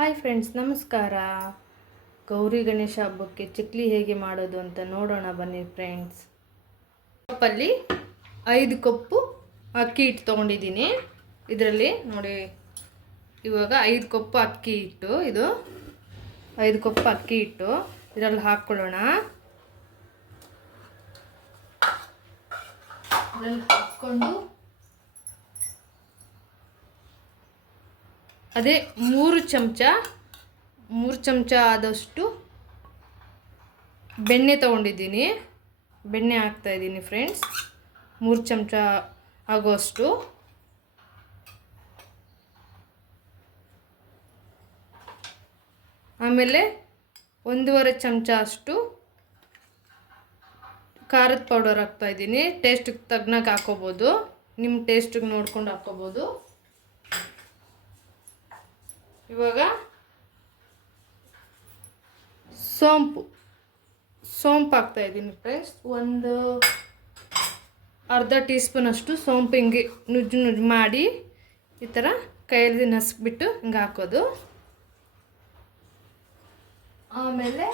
Hi friends, ನಮಸ್ಕಾರ. ಗೌರಿ ಗಣೇಶ ಹಬ್ಬಕ್ಕೆ ಚಕ್ಲಿ ಹೇಗೆ ಮಾಡೋದು ಅಂತ ನೋಡೋಣ ಬನ್ನಿ ಫ್ರೆಂಡ್ಸ್. ಕಪ್ಪಲ್ಲಿ ಐದು ಕಪ್ಪು ಅಕ್ಕಿ ಹಿಟ್ಟು ತೊಗೊಂಡಿದ್ದೀನಿ. ಇದರಲ್ಲಿ ನೋಡಿ, ಇವಾಗ ಐದು ಕಪ್ಪು ಅಕ್ಕಿ ಹಿಟ್ಟು, ಇದು ಐದು ಕಪ್ಪು ಅಕ್ಕಿ ಹಿಟ್ಟು ಇದರಲ್ಲಿ ಹಾಕ್ಕೊಳ್ಳೋಣ. ಇದರಲ್ಲಿ ಹಾಕ್ಕೊಂಡು ಅದೇ ಮೂರು ಚಮಚ ಮೂರು ಚಮಚ ಆದಷ್ಟು ಬೆಣ್ಣೆ ತೊಗೊಂಡಿದ್ದೀನಿ. ಬೆಣ್ಣೆ ಹಾಕ್ತಾ ಇದ್ದೀನಿ ಫ್ರೆಂಡ್ಸ್ ಮೂರು ಚಮಚ ಆಗೋಷ್ಟು. ಆಮೇಲೆ ಒಂದೂವರೆ ಚಮಚ ಅಷ್ಟು ಖಾರದ ಪೌಡರ್ ಹಾಕ್ತಾ ಇದ್ದೀನಿ. ಟೇಸ್ಟಿಗೆ ತಗ್ನಾಗ ಹಾಕೋಬೋದು. ನಿಮ್ಮ ಟೇಸ್ಟಿಗೆ ನೋಡ್ಕೊಂಡು ಹಾಕೋಬೋದು. ಇವಾಗ ಸೋಂಪು ಸೋಂಪು ಹಾಕ್ತಾ ಇದ್ದೀನಿ ಫ್ರೆಂಡ್ಸ್ ಒಂದು ಅರ್ಧ ಟೀ ಸ್ಪೂನ್ ಅಷ್ಟು ಸೋಂಪು ಹಿಂಗೆ ನುಜ್ಜು ನುಜ್ಜು ಮಾಡಿ ಈ ಥರ ಕೈಯಲ್ಲಿ ನಸ್ಬಿಟ್ಟು ಹಿಂಗೆ ಹಾಕೋದು. ಆಮೇಲೆ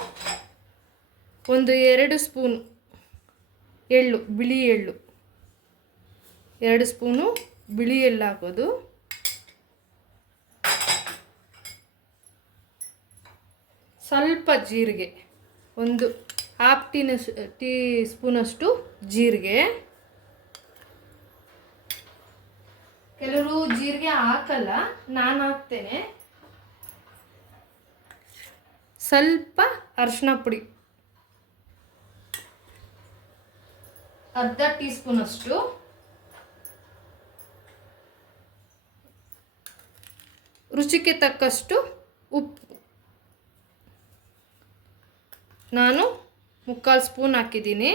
ಒಂದು ಎರಡು ಸ್ಪೂನ್ ಎಳ್ಳು, ಬಿಳಿ ಎಳ್ಳು. ಎರಡು ಸ್ಪೂನು ಬಿಳಿ ಎಳ್ಳು ಹಾಕೋದು. ಸ್ವಲ್ಪ ಜೀರಿಗೆ, ಒಂದು ಹಾಫ್ ಟೀನ ಟೀ ಸ್ಪೂನಷ್ಟು ಜೀರಿಗೆ. ಕೆಲವರು ಜೀರಿಗೆ ಹಾಕಲ್ಲ, ನಾನು ಹಾಕ್ತೇನೆ. ಸ್ವಲ್ಪ ಅರಿಶಿನ ಪುಡಿ. ಅರ್ಧ ಟೀ ಸ್ಪೂನಷ್ಟು. ರುಚಿಗೆ ತಕ್ಕಷ್ಟು ಉಪ್ಪು. ನಾನು ಮುಕ್ಕಾಲು ಸ್ಪೂನ್ ಹಾಕಿದ್ದೀನಿ.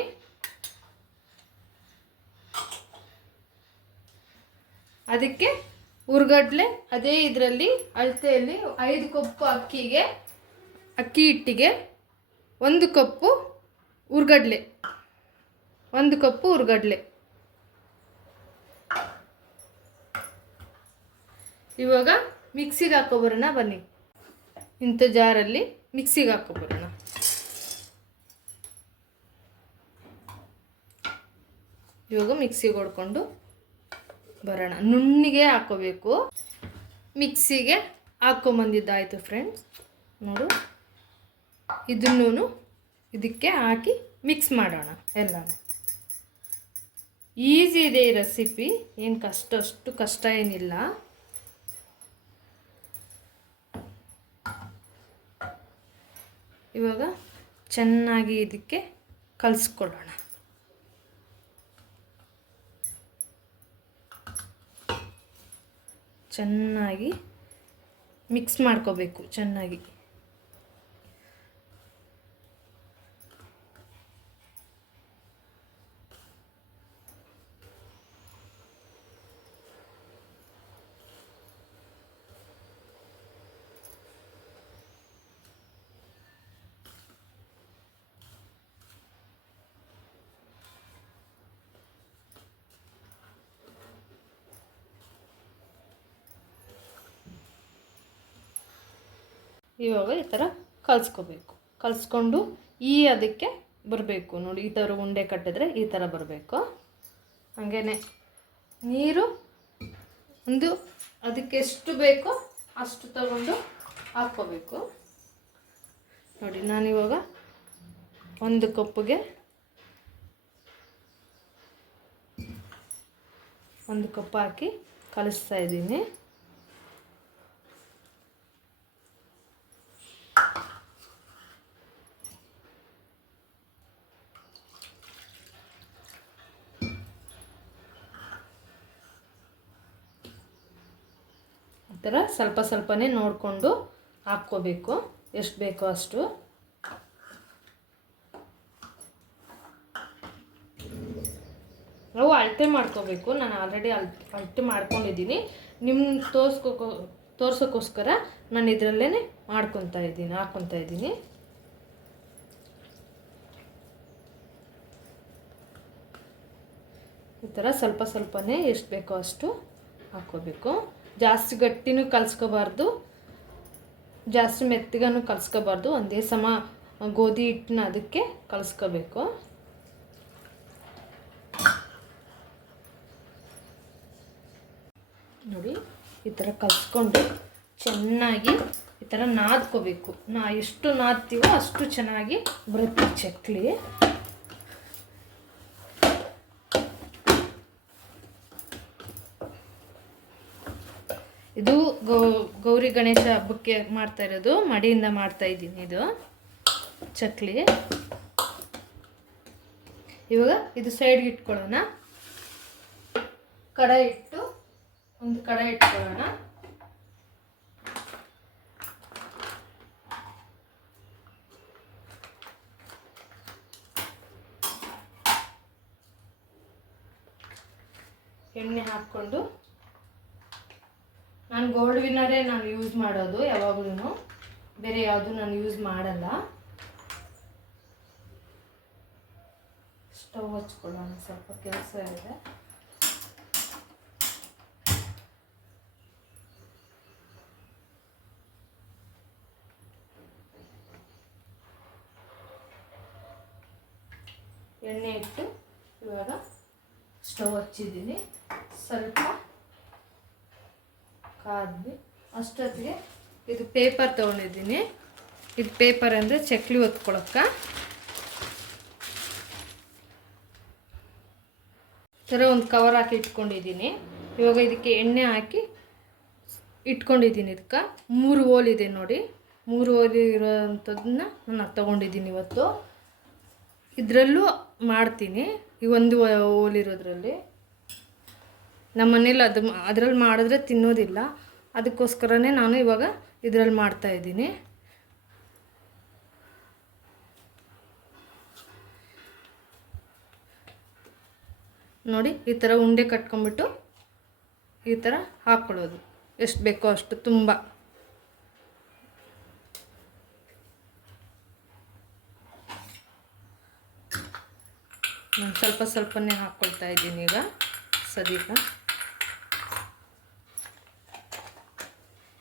ಅದಕ್ಕೆ ಉರ್ಗಡ್ಲೆ ಅದೇ ಇದರಲ್ಲಿ ಅಳತೆಯಲ್ಲಿ ಐದು ಕಪ್ಪು ಅಕ್ಕಿಗೆ, ಅಕ್ಕಿ ಹಿಟ್ಟಿಗೆ ಒಂದು ಕಪ್ಪು ಉರ್ಗಡ್ಲೆ, ಒಂದು ಕಪ್ಪು ಉರ್ಗಡ್ಲೆ. ಇವಾಗ ಮಿಕ್ಸಿಗೆ ಹಾಕೊಬರೋಣ ಬನ್ನಿ. ಇಂಥ ಜಾರಲ್ಲಿ ಮಿಕ್ಸಿಗೆ ಹಾಕೊಬರೋಣ ಇವಾಗ ಮಿಕ್ಸಿಗೆ ಹೊಡ್ಕೊಂಡು ಬರೋಣ. ನುಣ್ಣಿಗೆ ಹಾಕೋಬೇಕು. ಮಿಕ್ಸಿಗೆ ಹಾಕ್ಕೊಂಬಂದಿದ್ದಾಯಿತು ಫ್ರೆಂಡ್ಸ್ ನೋಡು. ಇದನ್ನೂ ಇದಕ್ಕೆ ಹಾಕಿ ಮಿಕ್ಸ್ ಮಾಡೋಣ ಎಲ್ಲ ಈಸಿ ಇದೆ ಈ ರೆಸಿಪಿ ಏನು ಕಷ್ಟ, ಅಷ್ಟು ಕಷ್ಟ ಏನಿಲ್ಲ. ಇವಾಗ ಚೆನ್ನಾಗಿ ಇದಕ್ಕೆ ಕಲಿಸ್ಕೊಳ್ಳೋಣ ಚೆನ್ನಾಗಿ ಮಿಕ್ಸ್ ಮಾಡ್ಕೋಬೇಕು ಚೆನ್ನಾಗಿ. ಇವಾಗ ಈ ಥರ ಕಲಿಸ್ಕೋಬೇಕು. ಕಲಿಸ್ಕೊಂಡು ಈ ಅದಕ್ಕೆ ಬರಬೇಕು. ನೋಡಿ, ಈ ಥರ ಉಂಡೆ ಕಟ್ಟಿದ್ರೆ ಈ ಥರ ಬರಬೇಕು. ಹಾಗೇ ನೀರು ಒಂದು ಅದಕ್ಕೆ ಎಷ್ಟು ಬೇಕೋ ಅಷ್ಟು ತಗೊಂಡು ಹಾಕ್ಕೋಬೇಕು. ನೋಡಿ, ನಾನಿವಾಗ ಒಂದು ಕಪ್ಪಿಗೆ ಒಂದು ಕಪ್ ಹಾಕಿ ಕಲಿಸ್ತಾ ಇದ್ದೀನಿ. ಥರ ಸ್ವಲ್ಪ ಸ್ವಲ್ಪನೇ ನೋಡಿಕೊಂಡು ಹಾಕ್ಕೋಬೇಕು. ಎಷ್ಟು ಬೇಕೋ ಅಷ್ಟು. ನಾವು ಅಳತೆ ಮಾಡ್ಕೋಬೇಕು. ನಾನು ಆಲ್ರೆಡಿ ಅಲ್ ಅಳತೆ ಮಾಡ್ಕೊಂಡಿದ್ದೀನಿ. ನಿಮ್ಮ ತೋರ್ಸ್ಕೋ ತೋರ್ಸೋಕ್ಕೋಸ್ಕರ ನಾನು ಇದರಲ್ಲೇ ಮಾಡ್ಕೊತಾ ಇದ್ದೀನಿ ಹಾಕ್ಕೊತಾ ಇದ್ದೀನಿ. ಈ ಥರ ಸ್ವಲ್ಪ ಸ್ವಲ್ಪನೇ ಎಷ್ಟು ಬೇಕೋ ಅಷ್ಟು ಹಾಕ್ಕೋಬೇಕು. ಜಾಸ್ತಿ ಗಟ್ಟಿನೂ ಕಲಿಸ್ಕೋಬಾರ್ದು, ಜಾಸ್ತಿ ಮೆತ್ತಗನು ಕಲಿಸ್ಕೋಬಾರ್ದು, ಒಂದೇ ಸಮ ಗೋಧಿ ಹಿಟ್ಟನ್ನ ಅದಕ್ಕೆ ಕಲಿಸ್ಕೋಬೇಕು. ನೋಡಿ, ಈ ಥರ ಕಲಿಸ್ಕೊಂಡು ಚೆನ್ನಾಗಿ ಈ ಥರ ನಾದ್ಕೋಬೇಕು. ನಾ ಎಷ್ಟು ನಾದ್ತೀವೋ ಅಷ್ಟು ಚೆನ್ನಾಗಿ ಬರುತ್ತೆ ಚಕ್ಲಿ ಇದು ಗೌ ಗೌರಿ ಗಣೇಶ ಹಬ್ಬಕ್ಕೆ ಮಾಡ್ತಾ ಇರೋದು. ಮಡಿಯಿಂದ ಮಾಡ್ತಾ ಇದ್ದೀನಿ ಇದು. ಚಕ್ಲಿ. ಇವಾಗ ಇದು ಸೈಡ್ಗೆ ಇಟ್ಕೊಳ್ಳೋಣ. ಕಡ ಇಟ್ಟು ಒಂದು ಕಡಾಯಿ ಇಟ್ಕೊಳ್ಳೋಣ. ಎಣ್ಣೆ ಹಾಕ್ಕೊಂಡು ನಾನು ಗೋಲ್ಡ್ ವಿನ್ನರೇ ನಾನು ಯೂಸ್ ಮಾಡೋದು ಯಾವಾಗ್ಲೂ ಬೇರೆ ಯಾವುದು ನಾನು ಯೂಸ್ ಮಾಡಲ್ಲ. ಸ್ಟವ್ ಹಚ್ಕೊಳ್ಳೋಣ, ಸ್ವಲ್ಪ ಕೆಲಸ ಇದೆ. ಎಣ್ಣೆ ಇಟ್ಟು ಇವಾಗ ಸ್ಟವ್ ಹಚ್ಚಿದ್ದೀನಿ. ಸ್ವಲ್ಪ ಕಾದ್ವಿ. ಅಷ್ಟೊತ್ತಿಗೆ ಇದು ಪೇಪರ್ ತೊಗೊಂಡಿದ್ದೀನಿ. ಇದು ಪೇಪರ್ ಅಂದರೆ ಚಕ್ಲಿ ಒತ್ಕೊಳಕ್ಕೆ ಥರ ಒಂದು ಕವರ್ ಹಾಕಿ ಇಟ್ಕೊಂಡಿದ್ದೀನಿ. ಇವಾಗ ಇದಕ್ಕೆ ಎಣ್ಣೆ ಹಾಕಿ ಇಟ್ಕೊಂಡಿದ್ದೀನಿ ಇದಕ್ಕೆ. ಮೂರು ಹೋಲ್ ಇದೆ ನೋಡಿ. ಮೂರು ಹೋಲ್ ಇರೋವಂಥದ್ದನ್ನ ನಾನು ತೊಗೊಂಡಿದ್ದೀನಿ ಇವತ್ತು. ಇದರಲ್ಲೂ ಮಾಡ್ತೀನಿ. ಈ ಒಂದು ಹೋಲ್ ಇರೋದ್ರಲ್ಲಿ. ನಮ್ಮ ಮನೇಲಿ ಅದು ಅದರಲ್ಲಿ ಮಾಡಿದ್ರೆ ತಿನ್ನೋದಿಲ್ಲ. ಅದಕ್ಕೋಸ್ಕರನೇ ನಾನು ಇವಾಗ ಇದರಲ್ಲಿ ಮಾಡ್ತಾ ಇದ್ದೀನಿ. ನೋಡಿ, ಈ ಥರ ಉಂಡೆ ಕಟ್ಕೊಂಬಿಟ್ಟು ಈ ಥರ ಹಾಕ್ಕೊಳ್ಳೋದು. ಎಷ್ಟು ಬೇಕೋ ಅಷ್ಟು ತುಂಬ. ನಾನು ಸ್ವಲ್ಪ ಸ್ವಲ್ಪನೇ ಹಾಕ್ಕೊಳ್ತಾ ಇದ್ದೀನಿ ಈಗ. ಸದ್ಯಕ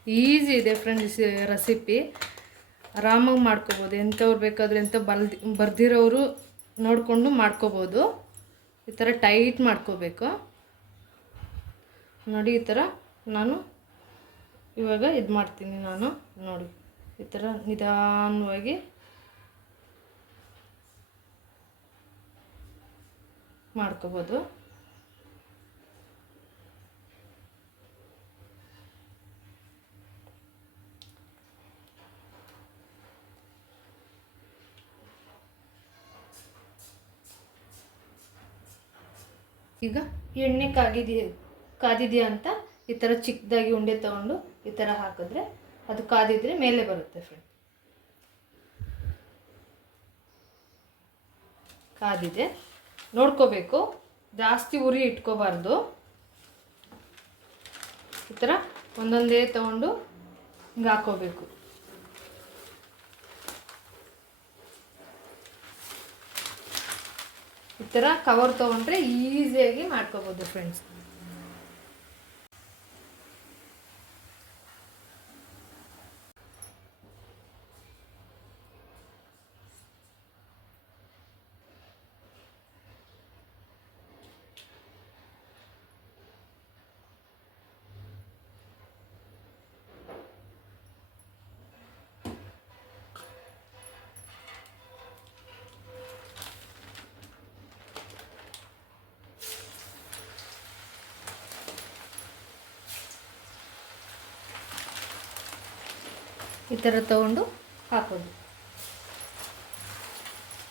ಈಸಿ ಇದೆ ಫ್ರೆಂಡ್ಸ್ ರೆಸಿಪಿ ಆರಾಮಾಗಿ ಮಾಡ್ಕೋಬೋದು. ಎಂಥವ್ರು ಬೇಕಾದ್ರೆ, ಎಂಥ ಬಲ್ದಿ ಬರ್ದಿರೋರು ನೋಡಿಕೊಂಡು ಮಾಡ್ಕೋಬೋದು. ಈ ಥರ ಟೈಟ್ ಮಾಡ್ಕೋಬೇಕು. ನೋಡಿ, ಈ ಥರ ನಾನು ಇವಾಗ ಇದು ಮಾಡ್ತೀನಿ ನಾನು. ನೋಡಿ, ಈ ಥರ ನಿಧಾನವಾಗಿ ಮಾಡ್ಕೋಬೋದು. ಈಗ ಎಣ್ಣೆ ಕಾಗಿದೆಯಾ ಕಾದಿದೆಯಾ ಅಂತ ಈ ಥರ ಚಿಕ್ಕದಾಗಿ ಉಂಡೆ ತಗೊಂಡು ಈ ಥರ ಹಾಕಿದ್ರೆ ಅದು ಕಾದಿದ್ರೆ ಮೇಲೆ ಬರುತ್ತೆ ಫ್ರೆಂಡ್ ಕಾದಿದೆ. ನೋಡ್ಕೋಬೇಕು. ಜಾಸ್ತಿ ಉರಿ ಇಟ್ಕೋಬಾರ್ದು. ಈ ಥರ ಒಂದೊಂದೇ ತಗೊಂಡು ಹಿಂಗೆ ಹಾಕೋಬೇಕು. ಥರ ಕವರ್ ತೊಗೊಂಡ್ರೆ ಈಸಿಯಾಗಿ ಮಾಡ್ಕೋಬೋದು ಫ್ರೆಂಡ್ಸ್ ಈ ಥರ ತಗೊಂಡು ಹಾಕೋದು.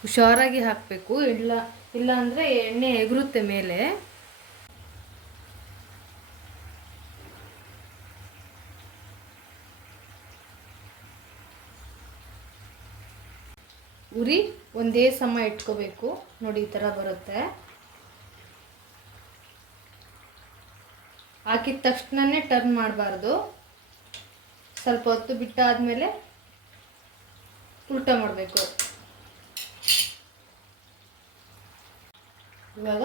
ಹುಷಾರಾಗಿ ಹಾಕಬೇಕು, ಇಲ್ಲ ಇಲ್ಲ ಅಂದರೆ ಎಣ್ಣೆ ಎಗರುತ್ತೆ ಮೇಲೆ. ಉರಿ ಒಂದೇ ಸಮ ಇಟ್ಕೋಬೇಕು. ನೋಡಿ, ಈ ಥರ ಬರುತ್ತೆ. ಹಾಕಿದ ತಕ್ಷಣನೇ ಟರ್ನ್ ಮಾಡಬಾರ್ದು. ಸ್ವಲ್ಪ ಹೊತ್ತು ಬಿಟ್ಟಾದಮೇಲೆ ಉಲ್ಟ ಮಾಡಬೇಕು. ಇವಾಗ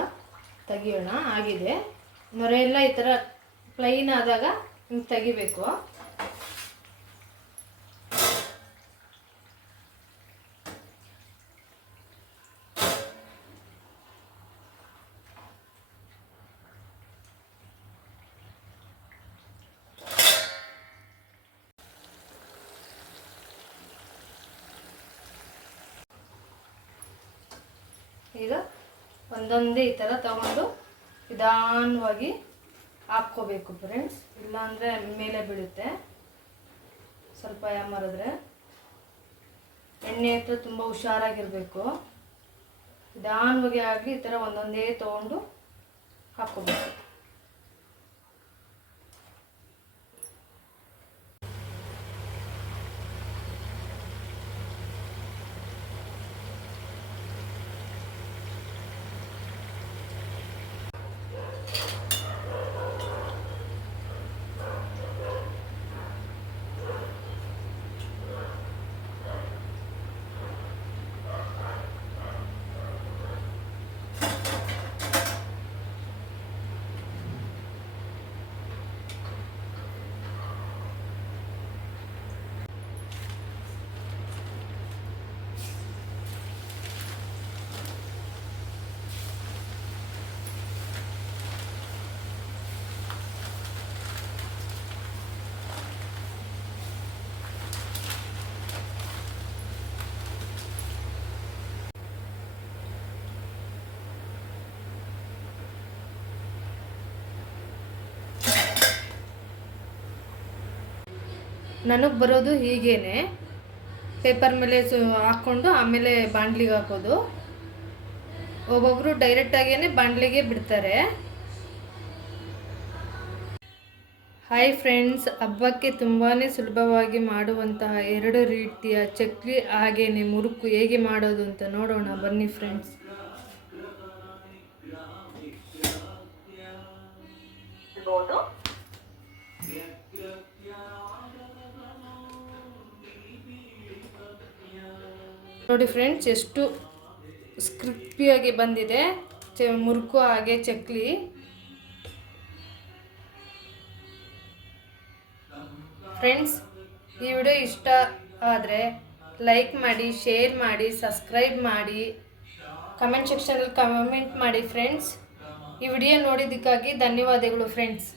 ತೆಗಿಯೋಣ, ಆಗಿದೆ. ಮೊರೆ ಎಲ್ಲ ಈ ಥರ ಪ್ಲೈನ್ ಆದಾಗ ಹಿಂಗೆ ತೆಗಿಬೇಕು. ಈಗ ಒಂದೊಂದೇ ಈ ಥರ ತಗೊಂಡು ನಿಧಾನವಾಗಿ ಹಾಕ್ಕೋಬೇಕು ಫ್ರೆಂಡ್ಸ್ ಇಲ್ಲಾಂದರೆ ಮೇಲೆ ಬೀಳುತ್ತೆ. ಸ್ವಲ್ಪ ಯಾಮರಿದ್ರೆ ಎಣ್ಣೆ ಹತ್ರ ತುಂಬ ಹುಷಾರಾಗಿರಬೇಕು. ನಿಧಾನವಾಗಿ ಆಗಲಿ ಈ ಥರ ಒಂದೊಂದೇ ತೊಗೊಂಡು ಹಾಕ್ಕೋಬೇಕು. ನನಗೆ ಬರೋದು ಹೀಗೇನೆ. ಪೇಪರ್ ಮೇಲೆ ಸು, ಹಾಕ್ಕೊಂಡು ಆಮೇಲೆ ಬಾಂಡ್ಲಿಗೆ ಹಾಕೋದು. ಒಬ್ಬೊಬ್ಬರು ಡೈರೆಕ್ಟಾಗೇ ಬಾಂಡ್ಲಿಗೆ ಬಿಡ್ತಾರೆ. ಹಾಯ್ ಫ್ರೆಂಡ್ಸ್ ಹಬ್ಬಕ್ಕೆ ತುಂಬಾ ಸುಲಭವಾಗಿ ಮಾಡುವಂತಹ ಎರಡು ರೀತಿಯ ಚಕ್ಲಿ ಹಾಗೇನೆ ಮುರುಕು ಹೇಗೆ ಮಾಡೋದು ಅಂತ ನೋಡೋಣ ಬನ್ನಿ ಫ್ರೆಂಡ್ಸ್ ನೋಡಿ ಫ್ರೆಂಡ್ಸ್, ಎಷ್ಟು ಸ್ಕ್ರಿಪ್ಪಿಯಾಗಿ ಬಂದಿದೆ. ಮುರುಕು ಹಾಗೆ ಚಕ್ಲಿ. ಫ್ರೆಂಡ್ಸ್, ಈ ವಿಡಿಯೋ ಇಷ್ಟ ಆದರೆ ಲೈಕ್ ಮಾಡಿ, ಶೇರ್ ಮಾಡಿ, ಸಬ್ಸ್ಕ್ರೈಬ್ ಮಾಡಿ. ಕಮೆಂಟ್ ಸೆಕ್ಷನಲ್ಲಿ ಕಮೆಂಟ್ ಮಾಡಿ ಫ್ರೆಂಡ್ಸ್. ಈ ವಿಡಿಯೋ ನೋಡಿದ್ದಕ್ಕಾಗಿ ಧನ್ಯವಾದಗಳು ಫ್ರೆಂಡ್ಸ್.